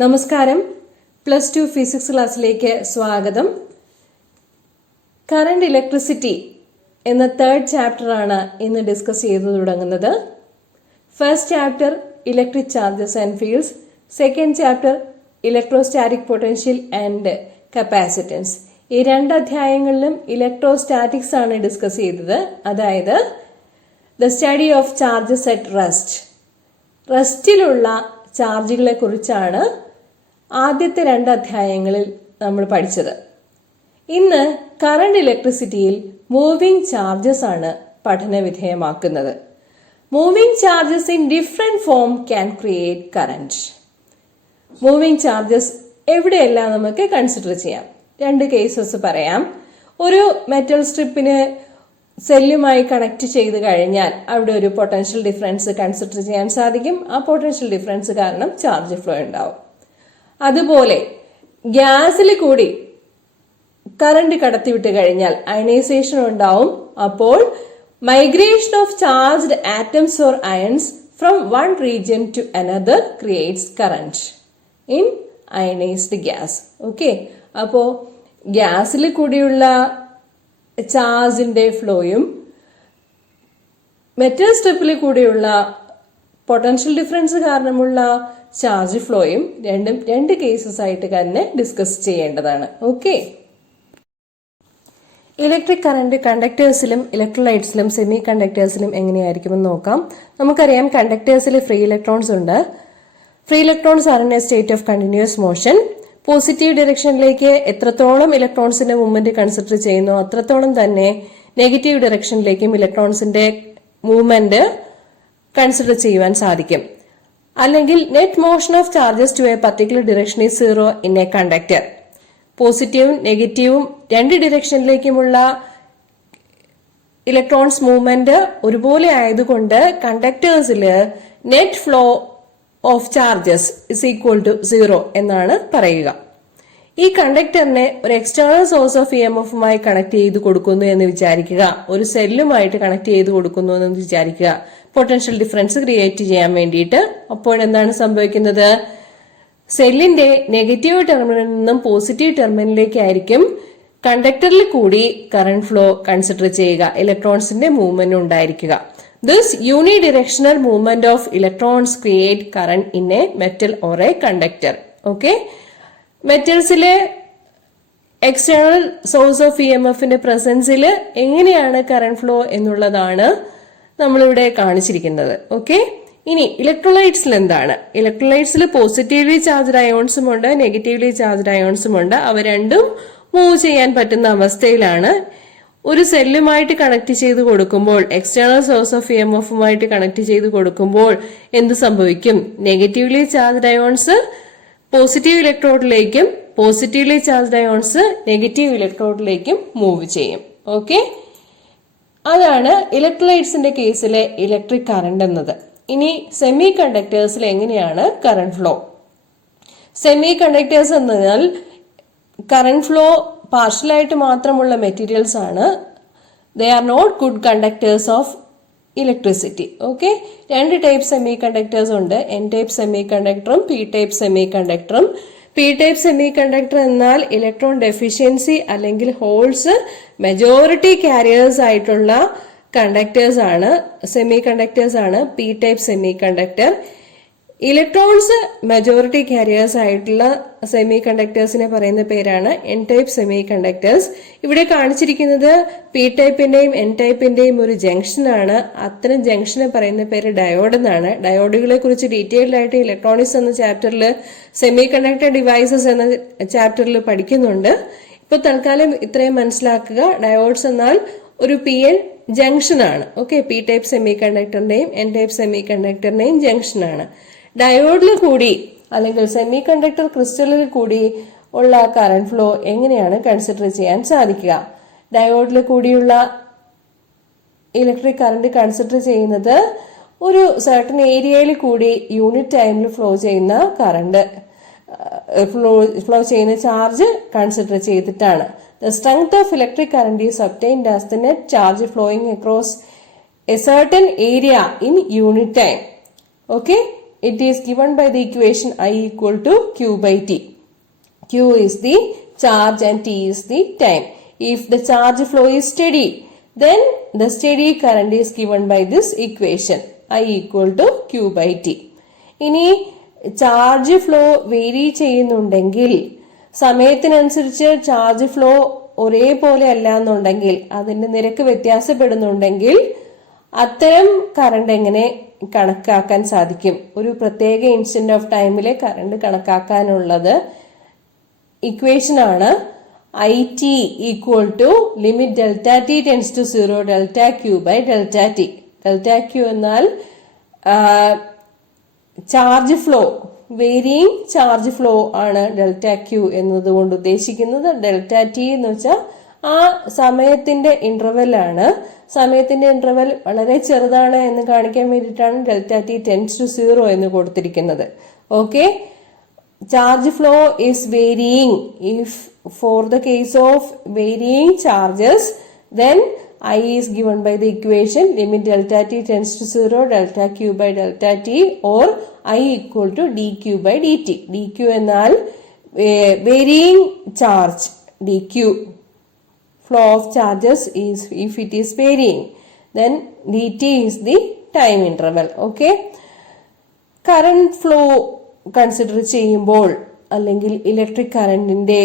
നമസ്കാരം. +2 ഫിസിക്സ് ക്ലാസ്സിലേക്ക് സ്വാഗതം. കറണ്ട് ഇലക്ട്രിസിറ്റി എന്ന 3rd ചാപ്റ്ററാണ് ഇന്ന് ഡിസ്കസ് ചെയ്തു തുടങ്ങുന്നത്. First chapter electric charges and fields, second chapter electrostatic potential and capacitance. ഈ 2 അധ്യായങ്ങളിലും ഇലക്ട്രോസ്റ്റാറ്റിക്സ് ആണ് ഡിസ്കസ് ചെയ്തത്. അതായത് the study of charges at rest, റെസ്റ്റിലുള്ള ചാർജുകളെ കുറിച്ചാണ് ആദ്യത്തെ 2 അധ്യായങ്ങളിൽ നമ്മൾ പഠിച്ചത്. ഇന്ന് കറണ്ട് ഇലക്ട്രിസിറ്റിയിൽ മൂവിംഗ് ചാർജസ് ആണ് പഠന വിധേയമാക്കുന്നത്. Moving charges in different form can create current. Moving charges എവിടെയെല്ലാം നമുക്ക് കൺസിഡർ ചെയ്യാം. 2 കേസസ് പറയാം. ഒരു മെറ്റൽ സ്ട്രിപ്പിന് സെല്ലുമായി കണക്ട് ചെയ്ത് കഴിഞ്ഞാൽ അവിടെ ഒരു പൊട്ടൻഷ്യൽ ഡിഫറൻസ് കൺസിഡർ ചെയ്യാൻ സാധിക്കും. ആ പൊട്ടൻഷ്യൽ ഡിഫറൻസ് കാരണം ചാർജ് ഫ്ലോ ഉണ്ടാവും. അതുപോലെ ഗ്യാസിൽ കൂടി കറണ്ട് കടത്തിവിട്ട് കഴിഞ്ഞാൽ അയണൈസേഷൻ ഉണ്ടാവും. അപ്പോൾ migration of charged atoms or ions from one region to another creates current in ionised gas. Okay, അപ്പോ ഗ്യാസിൽ കൂടിയുള്ള ചാർജിന്റെ ഫ്ലോയും മെറ്റൽ സ്ട്രിപ്പിൽ കൂടിയുള്ള പൊട്ടൻഷ്യൽ ഡിഫറൻസ് കാരണമുള്ള ചാർജ് ഫ്ലോയും രണ്ടും 2 കേസസ് ആയിട്ട് തന്നെ ഡിസ്കസ് ചെയ്യേണ്ടതാണ്. ഓക്കെ, ഇലക്ട്രിക് കറന്റ് കണ്ടക്ടേഴ്സിലും ഇലക്ട്രോലൈറ്റ്സിലും സെമി കണ്ടക്ടേഴ്സിലും എങ്ങനെയായിരിക്കുമെന്ന് നോക്കാം. നമുക്കറിയാം കണ്ടക്ടേഴ്സിൽ ഫ്രീ ഇലക്ട്രോൺസ് ഉണ്ട്. Free electrons are in a state of continuous motion. Positive ഡയറക്ഷനിലേക്ക് എത്രത്തോളം ഇലക്ട്രോൺസിന്റെ മൂവ്മെന്റ് കൺസിഡർ ചെയ്യുന്നു അത്രത്തോളം തന്നെ നെഗറ്റീവ് ഡയറക്ഷനിലേക്കും ഇലക്ട്രോൺസിന്റെ മൂവ്മെന്റ് കൺസിഡർ ചെയ്യുവാൻ സാധിക്കും. അല്ലെങ്കിൽ net motion of charges to a particular direction is 0 in a conductor. പോസിറ്റീവും നെഗറ്റീവും 2 ഡിറക്ഷനിലേക്കുമുള്ള ഇലക്ട്രോൺസ് മൂവ്മെന്റ് ഒരുപോലെ ആയതുകൊണ്ട് കണ്ടക്ടേഴ്സിൽ net flow of charges is equal to 0 എന്നാണ് പറയുക. ഈ കണ്ടക്ടറിനെ ഒരു എക്സ്റ്റേണൽ സോഴ്സ് ഓഫ് EMFുമായി കണക്ട് ചെയ്ത് കൊടുക്കുന്നു എന്ന് വിചാരിക്കുക. ഒരു സെല്ലുമായിട്ട് കണക്ട് ചെയ്ത് കൊടുക്കുന്നു എന്ന് വിചാരിക്കുക, പൊട്ടൻഷ്യൽ ഡിഫറൻസ് ക്രിയേറ്റ് ചെയ്യാൻ വേണ്ടിയിട്ട്. അപ്പോഴെന്താണ് സംഭവിക്കുന്നത്? സെല്ലിന്റെ നെഗറ്റീവ് ടെർമിനലിൽ നിന്നും പോസിറ്റീവ് ടെർമിനലിലേക്കായിരിക്കും കണ്ടക്ടറിൽ കൂടി കറന്റ് ഫ്ലോ കൺസിഡർ ചെയ്യുക, ഇലക്ട്രോൺസിന്റെ മൂവ്മെന്റ് ഉണ്ടായിരിക്കുക. This unidirectional movement of electrons create current in a metal or a conductor. Okay, മെറ്റൽസിലെ എക്സ്റ്റേണൽ സോഴ്സ് ഓഫ് EMFന്റെ പ്രസൻസിൽ എങ്ങനെയാണ് കറന്റ് ഫ്ലോ എന്നുള്ളതാണ് നമ്മളിവിടെ കാണിച്ചിരിക്കുന്നത്. ഓക്കെ, ഇനി ഇലക്ട്രോലൈറ്റ്സിൽ എന്താണ്? ഇലക്ട്രോലൈറ്റ്സിൽ പോസിറ്റീവ്ലി ചാർജ്ഡ് അയോൺസും ഉണ്ട്, നെഗറ്റീവ്ലി ചാർജ്ഡ് അയോൺസും ഉണ്ട്. അവ രണ്ടും മൂവ് ചെയ്യാൻ പറ്റുന്ന അവസ്ഥയിലാണ്. ഒരു സെല്ലുമായിട്ട് കണക്ട് ചെയ്ത് കൊടുക്കുമ്പോൾ, എക്സ്റ്റേണൽ സോഴ്സ് ഓഫ് EMFുമായിട്ട് കണക്ട് ചെയ്ത് കൊടുക്കുമ്പോൾ എന്ത് സംഭവിക്കും? നെഗറ്റീവ്ലി ചാർജ്ഡ് അയോൺസ് പോസിറ്റീവ് ഇലക്ട്രോഡിലേക്കും പോസിറ്റീവ്ലി ചാർജ്ഡ് അയോൺസ് നെഗറ്റീവ് ഇലക്ട്രോഡിലേക്കും മൂവ് ചെയ്യും. ഓക്കെ, അതാണ് ഇലക്ട്രോലൈറ്റ്സിന്റെ കേസിലെ ഇലക്ട്രിക് കറന്റ് എന്നത്. ഇനി സെമി കണ്ടക്ടേഴ്സിൽ എങ്ങനെയാണ് കറന്റ് ഫ്ലോ? സെമി കണ്ടക്ടേഴ്സ് എന്നാൽ കറന്റ് ഫ്ലോ പാർഷ്യലായിട്ട് മാത്രമുള്ള മെറ്റീരിയൽസ് ആണ്. They are not good conductors of electricity. Okay, 2 type semiconductors ഉണ്ട്. N ടൈപ്പ് സെമി കണ്ടക്ടറും P ടൈപ്പ് സെമി കണ്ടക്ടറും. P ടൈപ്പ് സെമി കണ്ടക്ടർ എന്നാൽ ഇലക്ട്രോൺ ഡെഫിഷ്യൻസി അല്ലെങ്കിൽ ഹോൾസ് മെജോറിറ്റി കാരിയേഴ്സ് ആയിട്ടുള്ള കണ്ടക്ടേഴ്സ് ആണ്, സെമി കണ്ടക്ടേഴ്സ് ആണ് P type semiconductor. Electrons majority carriers ആയിട്ടുള്ള സെമി കണ്ടക്ടേഴ്സിനെ പറയുന്ന പേരാണ് N ടൈപ്പ് സെമി കണ്ടക്ടേഴ്സ്. ഇവിടെ കാണിച്ചിരിക്കുന്നത് P ടൈപ്പിന്റെയും N ടൈപ്പിന്റെയും ഒരു ജംഗ്ഷൻ ആണ്. അത്തരം ജംഗ്ഷനെ പറയുന്ന പേര് ഡയോഡ് എന്നാണ്. ഡയോഡുകളെ കുറിച്ച് ഡീറ്റെയിൽഡ് ആയിട്ട് ഇലക്ട്രോണിക്സ് എന്ന ചാപ്റ്ററിൽ, സെമി കണ്ടക്ടർ ഡിവൈസസ് എന്ന ചാപ്റ്ററിൽ പഠിക്കുന്നുണ്ട്. ഇപ്പൊ തൽക്കാലം ഇത്രയും മനസ്സിലാക്കുക. ഡയോഡ്സ് എന്നാൽ ഒരു PN ജംഗ്ഷൻ ആണ്. ഓക്കെ, P ടൈപ്പ് സെമി കണ്ടക്ടറിന്റെയും N ടൈപ്പ് സെമി കണ്ടക്ടറിന്റെയും ജംഗ്ഷൻ ആണ്. ഡയോഡിൽ കൂടി അല്ലെങ്കിൽ സെമി കണ്ടക്ടർ ക്രിസ്റ്റലിൽ കൂടി ഉള്ള കറന്റ് ഫ്ലോ എങ്ങനെയാണ് കൺസിഡർ ചെയ്യാൻ സാധിക്കുക? ഡയോഡിൽ കൂടിയുള്ള ഇലക്ട്രിക് കറന്റ് കൺസിഡർ ചെയ്യുന്നത് ഒരു സർട്ടൻ ഏരിയയിൽ കൂടി യൂണിറ്റ് ടൈമിൽ ഫ്ലോ ചെയ്യുന്ന കറന്റ് ഫ്ലോ ചെയ്യുന്ന ചാർജ് കൺസിഡർ ചെയ്തിട്ടാണ്. The strength of electric current is obtained as the net charge flowing across a certain area in unit time. Okay, it is given by the equation I equal to Q by T. Q is the charge and T is the time. If the charge flow is steady, then the steady current is given by this equation I equal to Q by T. ഇനി charge flow vary ചെയ്യുന്നുണ്ടെങ്കിൽ, സമയത്തിനനുസരിച്ച് charge flow ഒരേപോലെ അല്ല എന്നുണ്ടെങ്കിൽ, അതിന്റെ നിരക്ക് വ്യത്യാസപ്പെടുന്നുണ്ടെങ്കിൽ അത്തരം current എങ്ങനെ കണക്കാക്കാൻ സാധിക്കും? ഒരു പ്രത്യേക ഇൻസ്റ്റന്റ് ഓഫ് ടൈമിലെ കറണ്ട് കണക്കാക്കാനുള്ളത് ഇക്വേഷൻ ആണ് I T equal to limit delta T tends to 0 delta Q by delta T. Delta Q എന്നാൽ charge flow, varying charge flow ആണ് ഡെൽറ്റ ക്യൂ എന്നതുകൊണ്ട് ഉദ്ദേശിക്കുന്നത്. ഡെൽറ്റ ടി എന്ന് വെച്ചാൽ ആ സമയത്തിന്റെ ഇന്റർവെൽ ആണ്. സമയത്തിന്റെ ഇന്റർവെൽ വളരെ ചെറുതാണ് എന്ന് കാണിക്കാൻ വേണ്ടിയിട്ടാണ് ഡെൽറ്റ ടി ടെൻസ് ടു 0 എന്ന് കൊടുത്തിരിക്കുന്നത്. Okay, charge flow is varying. If for the case of varying charges, then I is given by the equation limit delta t tends to 0 delta q by delta t or I equal to dq by dt. dq എന്നാൽ varying charge, dq flow of charges is if it is varying, then dt is the time interval. Okay, current flow consider ചെയ്യുമ്പോൾ അല്ലെങ്കിൽ electric കറന്റിന്റെ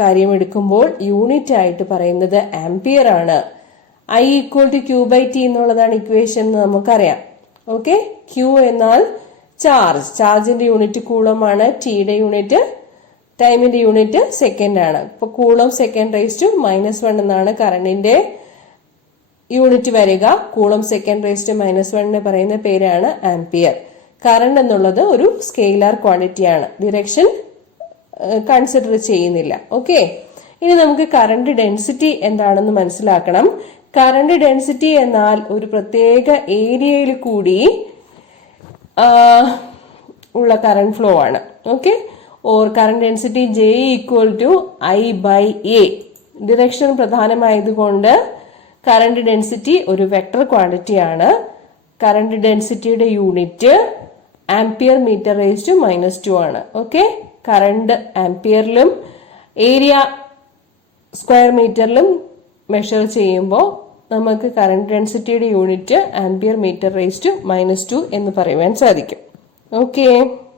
കാര്യം എടുക്കുമ്പോൾ unit ആയിട്ട് പറയുന്നത് ampere ആണ്. I equal to Q by T എന്നുള്ളതാണ് ഇക്വേഷൻ എന്ന് നമുക്കറിയാം. ഓക്കെ, ക്യൂ എന്നാൽ ചാർജ്, ചാർജിന്റെ യൂണിറ്റ് കൂളം ആണ്, ടിയുടെ യൂണിറ്റ്, ടൈമിന്റെ യൂണിറ്റ് സെക്കൻഡ് ആണ്. ഇപ്പൊ കൂളം സെക്കൻഡ് റൈസ് ടു -1 എന്നാണ് കറണ്ടിന്റെ യൂണിറ്റ് വരിക. കൂളം സെക്കൻഡ് റൈസ് ടു -1 പറയുന്ന പേരാണ് ആംപിയർ. കറണ്ട് എന്നുള്ളത് ഒരു സ്കെയിലാർ ക്വാണ്ടിറ്റി ആണ്, ഡിറക്ഷൻ കൺസിഡർ ചെയ്യുന്നില്ല. ഓക്കെ, ഇനി നമുക്ക് കറണ്ട് ഡെൻസിറ്റി എന്താണെന്ന് മനസ്സിലാക്കണം. കറണ്ട് ഡെൻസിറ്റി എന്നാൽ ഒരു പ്രത്യേക ഏരിയയിൽ കൂടി ഉള്ള കറണ്ട് ഫ്ലോ ആണ്. Okay, or current density J equal to I by A. Direction പ്രധാനമായതുകൊണ്ട് കറണ്ട് ഡെൻസിറ്റി ഒരു വെക്ടർ ക്വാണ്ടിറ്റി ആണ്. കറണ്ട് ഡെൻസിറ്റിയുടെ unit ampere metre raise to -2 ആണ്. ഓക്കെ, കറണ്ട് ആംപിയറിലും ഏരിയ സ്ക്വയർ മീറ്ററിലും മെഷർ ചെയ്യുമ്പോൾ നമുക്ക് കറണ്ട് ഡെൻസിറ്റിയുടെ unit ampere metre raise to -2 എന്ന് പറയുവാൻ സാധിക്കും. ഓക്കെ.